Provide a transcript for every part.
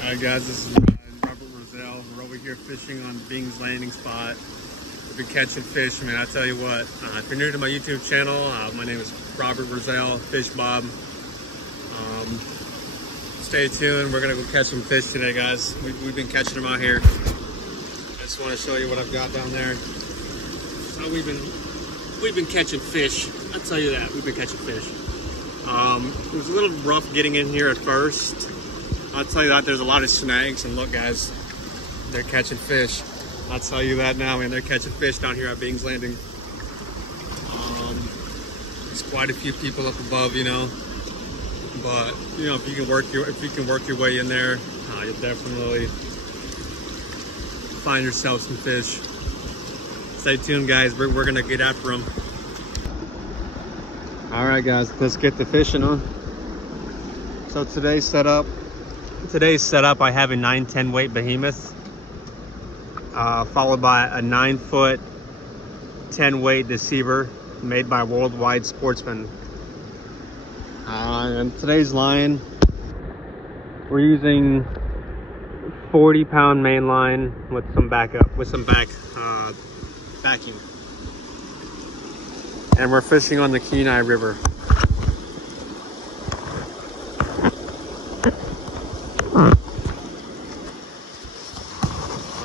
Alright guys, this is Robert Roselle. We're over here fishing on Bing's landing spot. We've been catching fish, man. I tell you what, if you're new to my YouTube channel, my name is Robert Roselle, Fish Bob. Stay tuned, we're gonna go catch some fish today, guys. We've been catching them out here. I just want to show you what I've got down there. So we've been catching fish. I'll tell you that, we've been catching fish. It was a little rough getting in here at first. I'll tell you that, there's a lot of snags, and look guys, they're catching fish. I'll tell you that now, man, they're catching fish down here at Bing's Landing. There's quite a few people up above, you know, but you know, if you can work your way in there, you'll definitely find yourself some fish. Stay tuned, guys. We're gonna get after them. All right, guys, let's get to fishing, huh? So today's setup, I have a 9-10 weight behemoth, followed by a 9-foot 10 weight deceiver made by Worldwide Sportsman. And today's line, we're using 40-pound main line with some backing, and we're fishing on the Kenai River.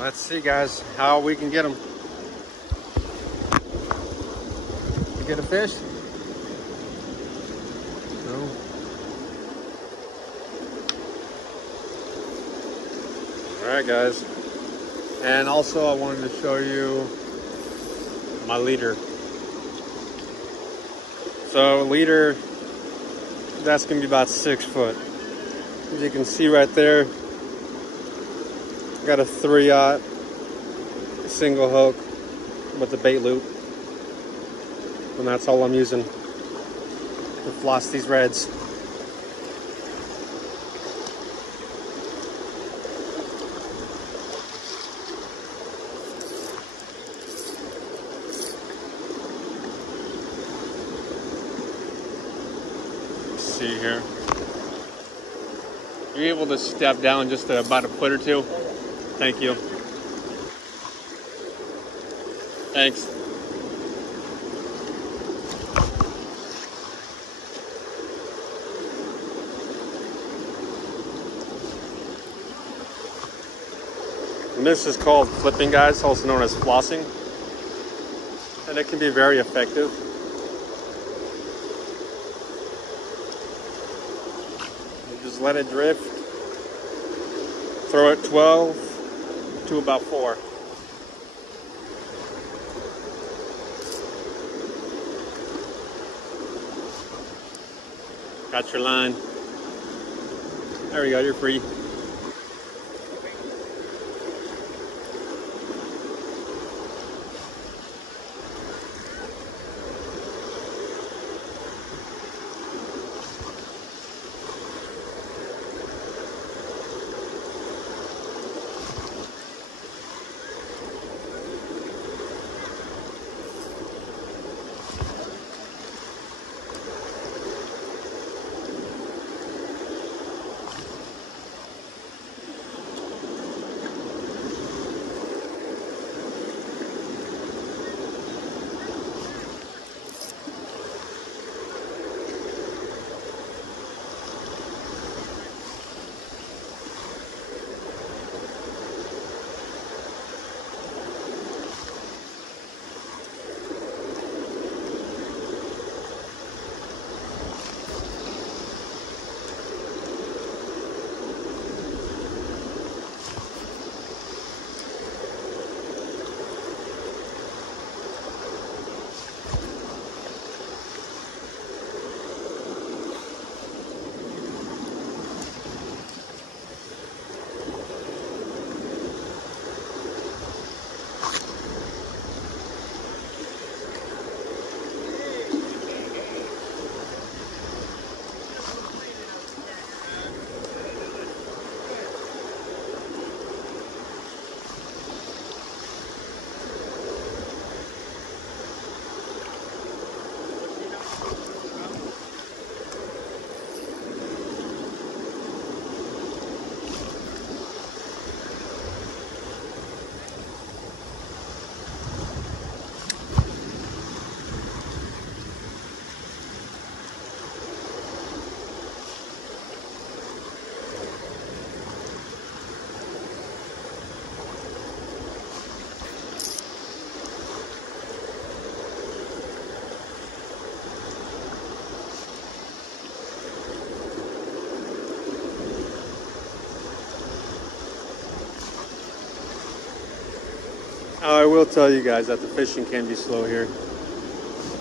Let's see, guys, how we can get them. You get a fish? No. All right, guys. And also, I wanted to show you my leader. So, leader, that's gonna be about 6 foot. As you can see right there, got a 3/0 single hook with the bait loop, and that's all I'm using to floss these reds. Let's see here. You're able to step down just about a foot or two. Thank you. Thanks. And this is called flipping, guys, also known as flossing. And it can be very effective. You just let it drift. Throw it 12 to about 4. Got your line. There we go, you're free. I will tell you guys that the fishing can be slow here.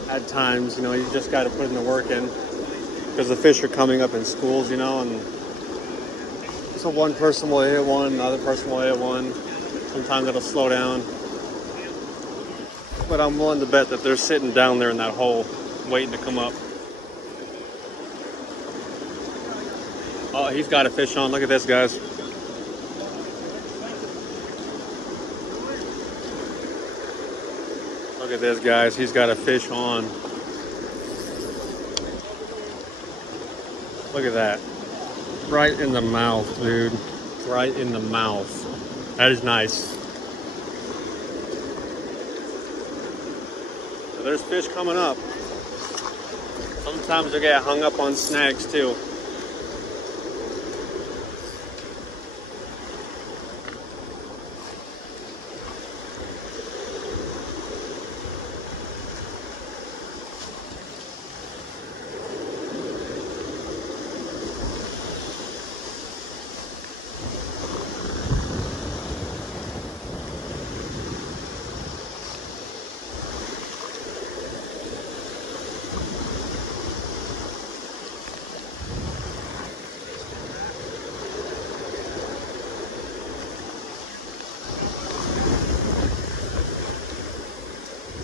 At times, you know, you just got to put in the work in because the fish are coming up in schools, you know, and so one person will hit one, another person will hit one. Sometimes it'll slow down. But I'm willing to bet that they're sitting down there in that hole waiting to come up. Oh, he's got a fish on. Look at this, guys. Look at this, guys. He's got a fish on. Look at that. Right in the mouth, dude. Right in the mouth. That is nice. So there's fish coming up. Sometimes they get hung up on snags too.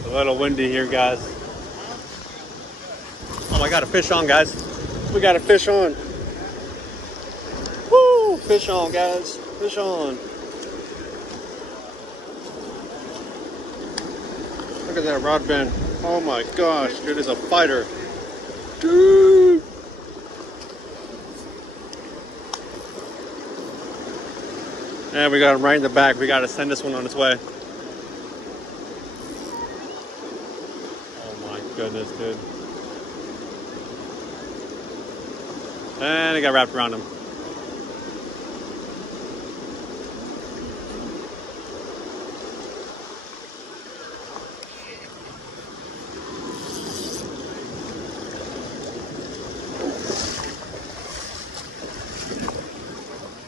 A little windy here, guys. Oh, I got a fish on, guys. We got a fish on. Woo! Fish on, guys. Fish on. Look at that rod bend. Oh my gosh, dude, it's a fighter. Dude! And we got him right in the back. We got to send this one on its way. Goodness, dude. And it got wrapped around him.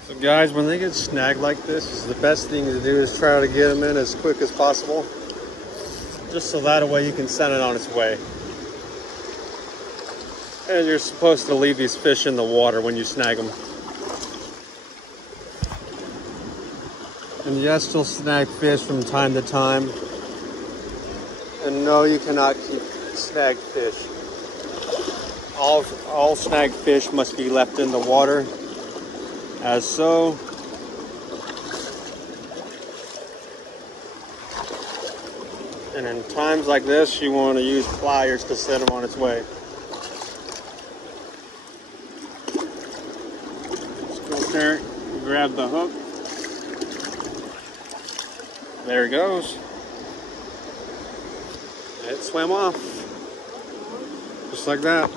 So guys, when they get snagged like this, the best thing to do is try to get them in as quick as possible. Just so that way you can send it on its way. And you're supposed to leave these fish in the water when you snag them. And yes, you'll snag fish from time to time. And no, you cannot keep snagged fish. All snagged fish must be left in the water, as so. And in times like this, you want to use pliers to set them on its way. Just go up there, grab the hook. There it goes. It swam off. Just like that.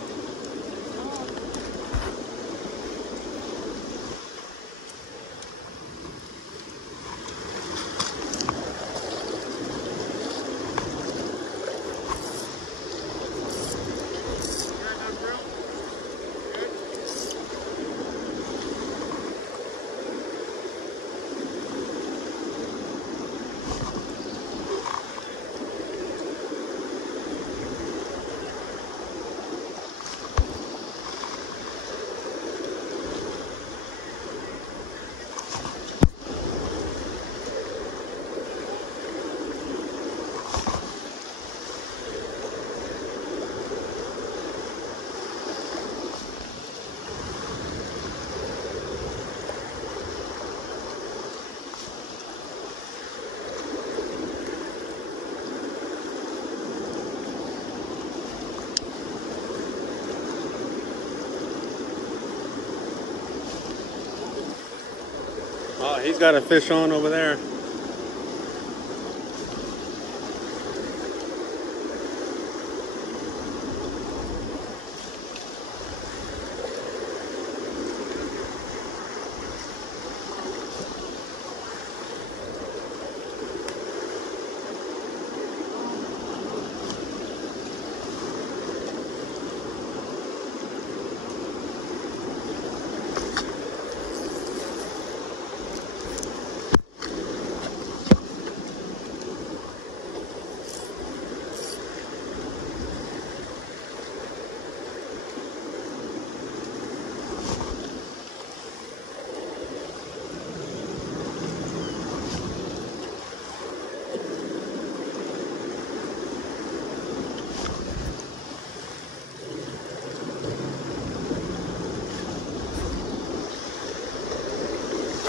Oh, he's got a fish on over there.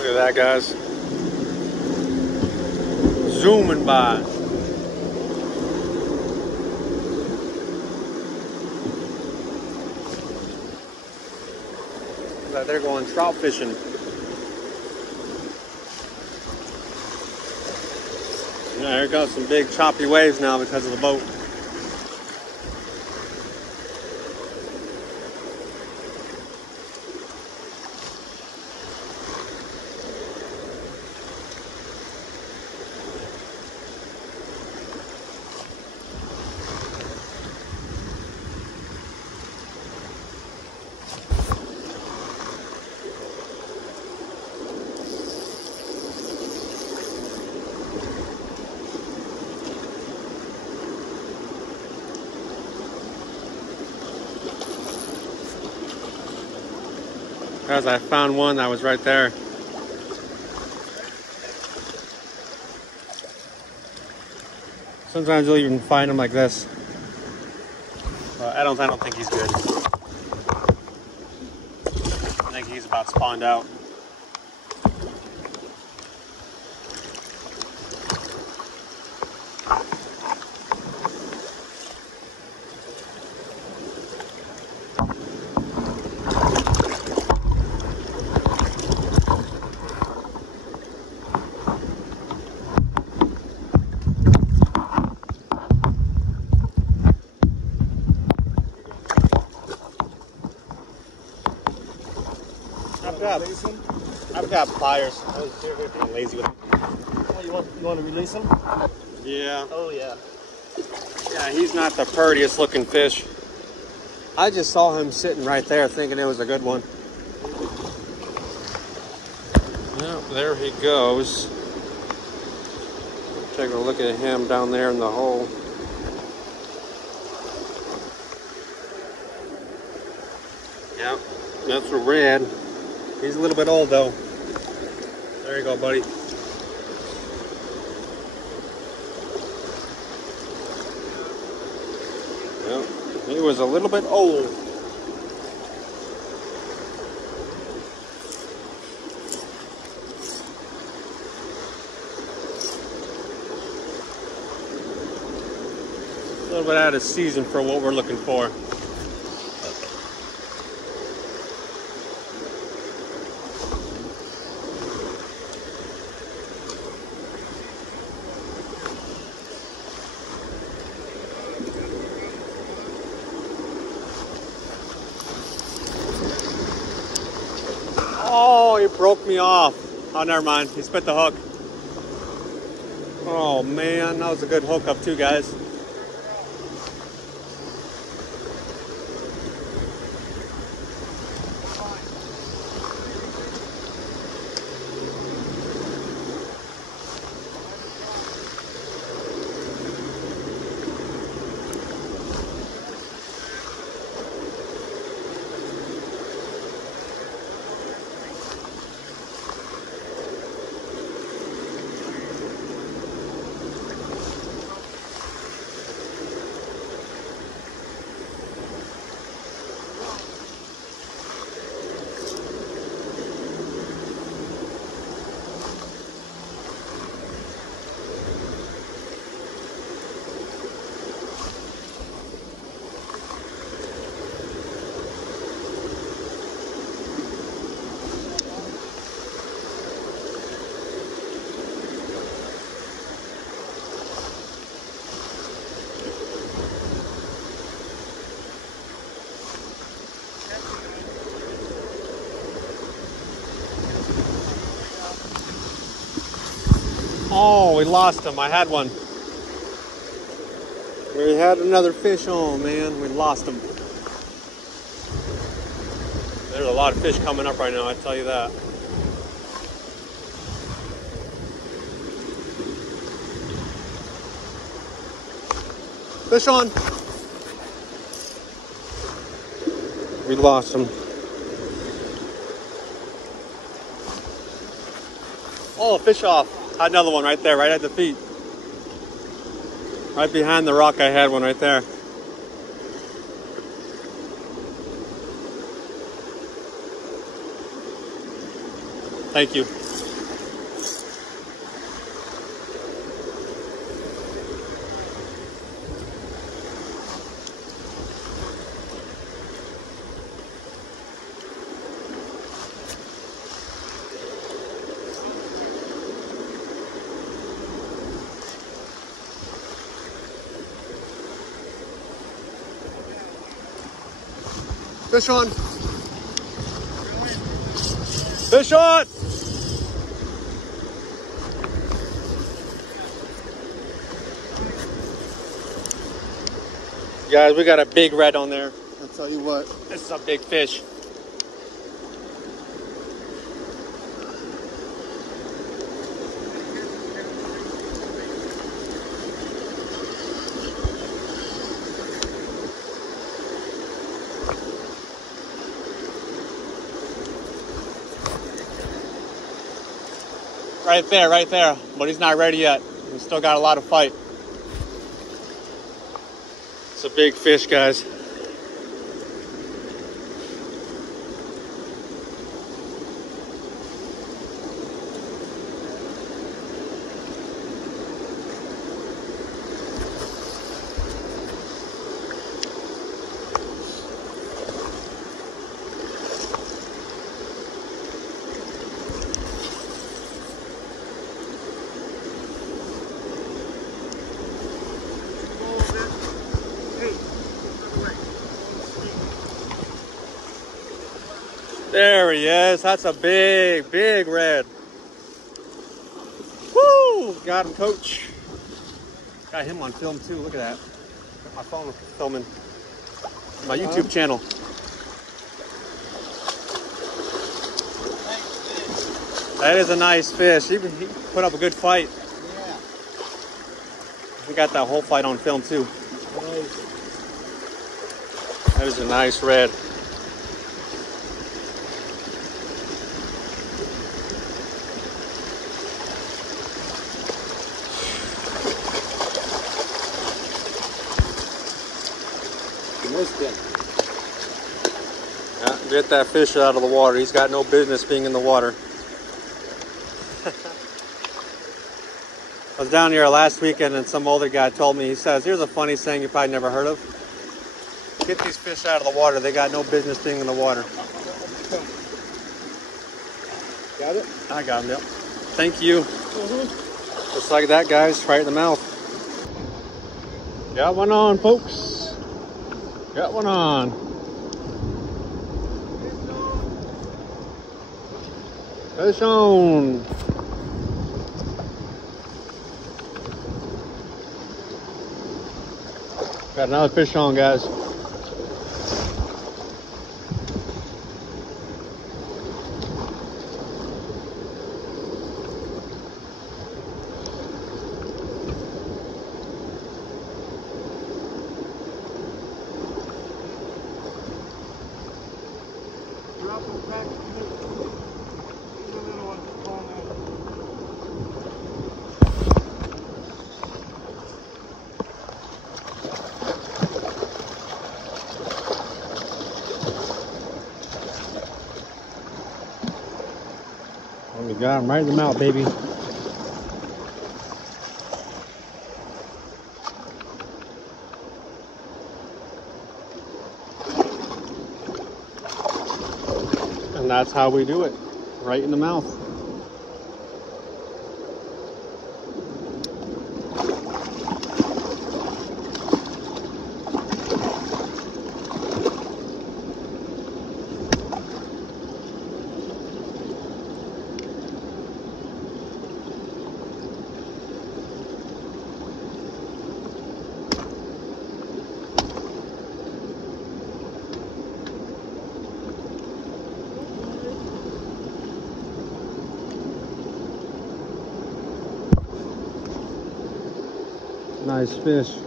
Look at that, guys. Zooming by. Looks like they're going trout fishing. Yeah, here goes some big choppy waves now because of the boat. Guys, I found one that was right there. Sometimes you'll even find them like this. But I don't think he's good. I think he's about spawned out. I've got pliers. I'm lazy with them. Oh, you want to release him? Yeah. Oh yeah. Yeah, he's not the prettiest looking fish. I just saw him sitting right there thinking it was a good one. Yep, there he goes. Take a look at him down there in the hole. Yep, that's a red. He's a little bit old though. There you go, buddy. Yep, he was a little bit old. A little bit out of season for what we're looking for. Oh, he broke me off. Oh, never mind. He spit the hook. Oh, man. That was a good hookup, too, guys. Oh, we lost him. I had one. We had another fish. Oh, man, we lost him. There's a lot of fish coming up right now, I tell you that. Fish on. We lost him. Oh, fish off. Had another one right there, right at the feet. Right behind the rock, I had one right there. Thank you. Fish on. Fish on. Guys, we got a big red on there. I'll tell you what, this is a big fish. Right there. But he's not ready yet. He's still got a lot of fight. It's a big fish, guys. There he is. That's a big, big red. Woo! Got him, coach. Got him on film too. Look at that. Got my phone filming my YouTube channel. That is a nice fish. He put up a good fight. Yeah. We got that whole fight on film too. Nice. That is a nice red. Yeah, get that fish out of the water. He's got no business being in the water. I was down here last weekend and some older guy told me, he says, here's a funny saying you probably never heard of. Get these fish out of the water. They got no business being in the water. Got it? I got him, yep. Thank you. Just like that, guys, right in the mouth. Got one on, folks. Got one on. Fish on. Got another fish on, guys. We got him right in the mouth, baby. And that's how we do it, right in the mouth. Nice fish.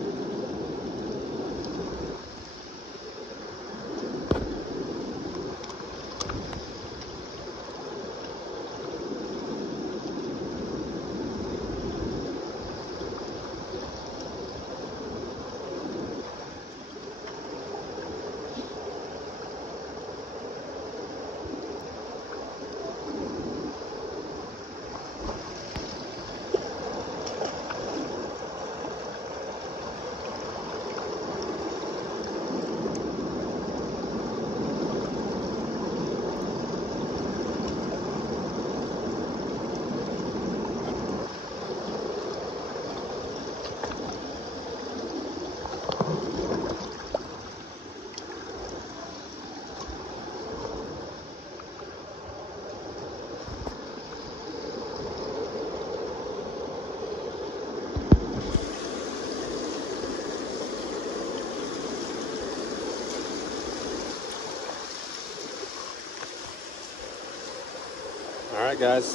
right, guys.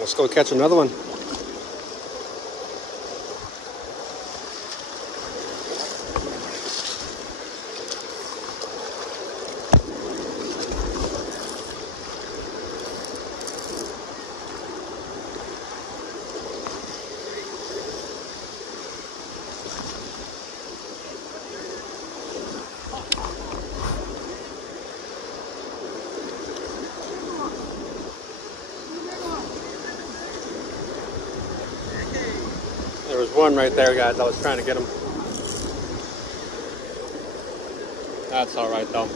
Let's go catch another one. There was one right there, guys. I was trying to get him. That's all right, though.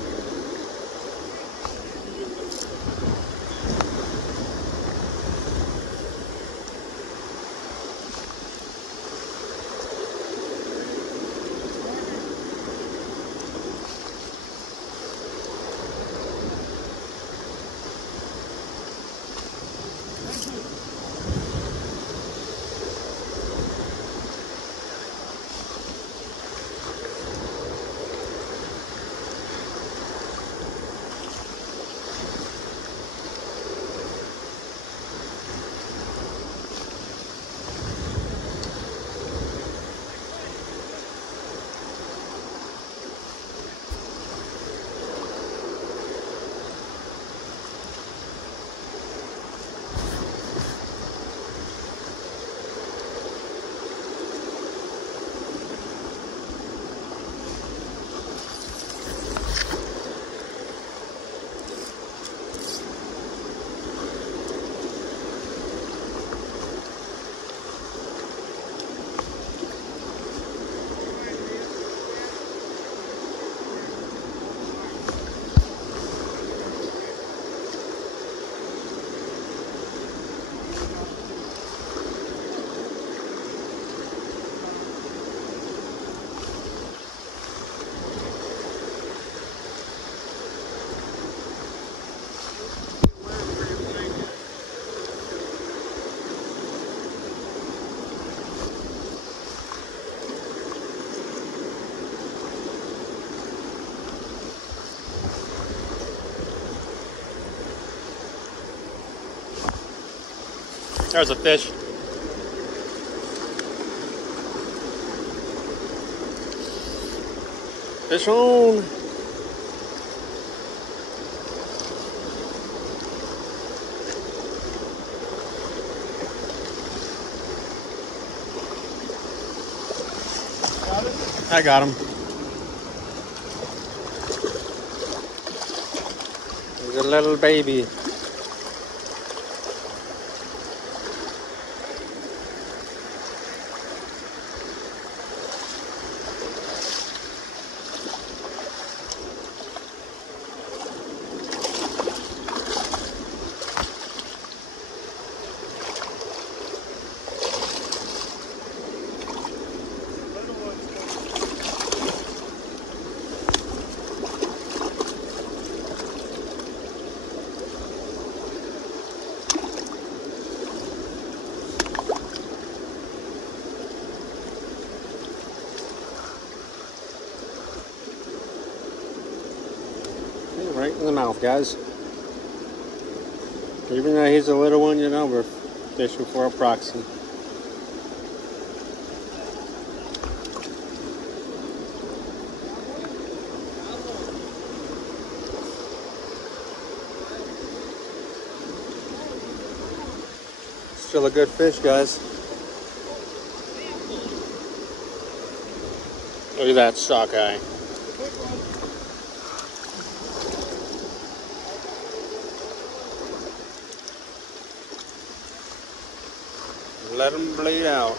There's a fish. Fish on. I got him. He's a little baby. Right in the mouth, guys. Even though he's a little one, you know, we're fishing for a proxy. Still a good fish, guys. Look at that sockeye. Let them bleed out.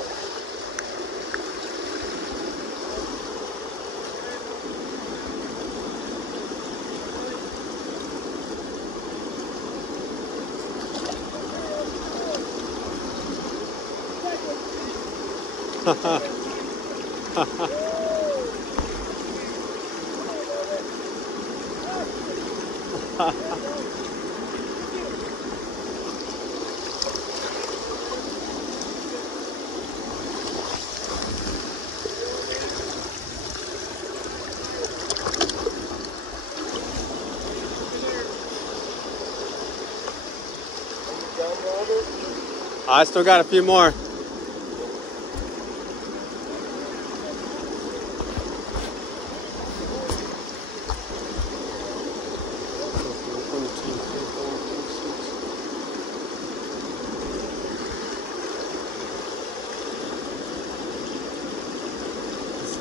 I still got a few more.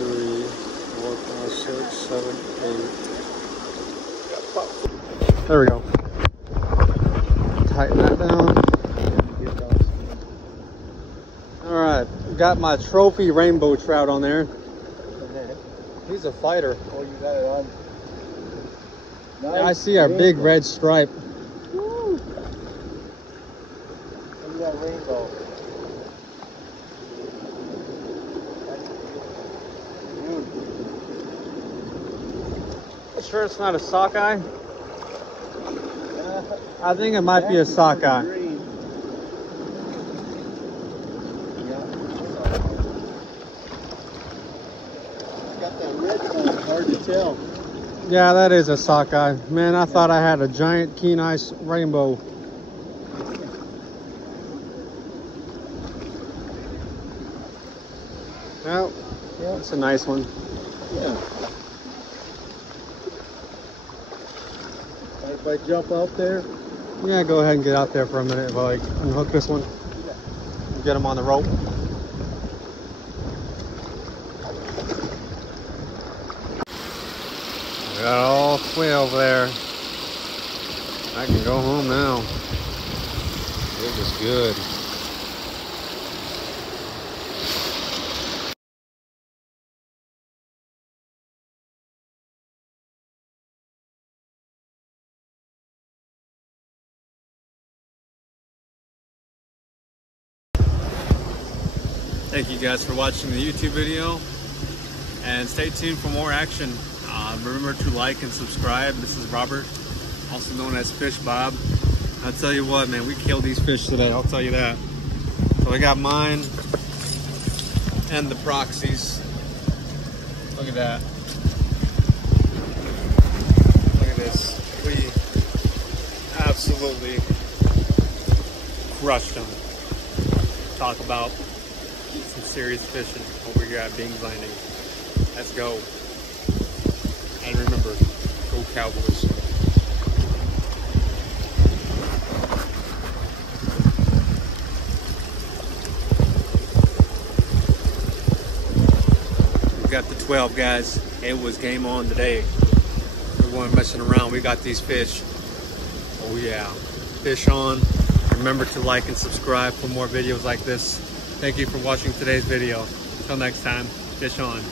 Three, 4, 5, 6, 7, 8. There we go. Tighten that down. All right, got my trophy rainbow trout on there. He's a fighter. Oh, you got it on. Nice. I see our big red stripe. Woo. Look at that rainbow. Sure it's not a sockeye? I think it might be a sockeye. Got that red one, hard to tell. Yeah, that is a sockeye. Man, I thought I had a giant Kenai rainbow. Well, yeah, it's a nice one. Yeah. If I jump out there, Yeah, go ahead and get out there for a minute while I unhook this one. Get him on the rope. We got all 12 there. I can go home now. It was good. Thank you guys for watching the YouTube video, and stay tuned for more action. Remember to like and subscribe. This is Robert, also known as Fish Bob. I'll tell you what, man, we killed these fish today, I'll tell you that. So I got mine and the proxies. Look at that. Look at this. We absolutely crushed them. Talk about some serious fishing over here at Bing's Landing. Let's go. And remember, go Cowboys. We got the 12 guys. It was game on today. We weren't messing around. We got these fish. Oh yeah. Fish on. Remember to like and subscribe for more videos like this. Thank you for watching today's video. Until next time, fish on.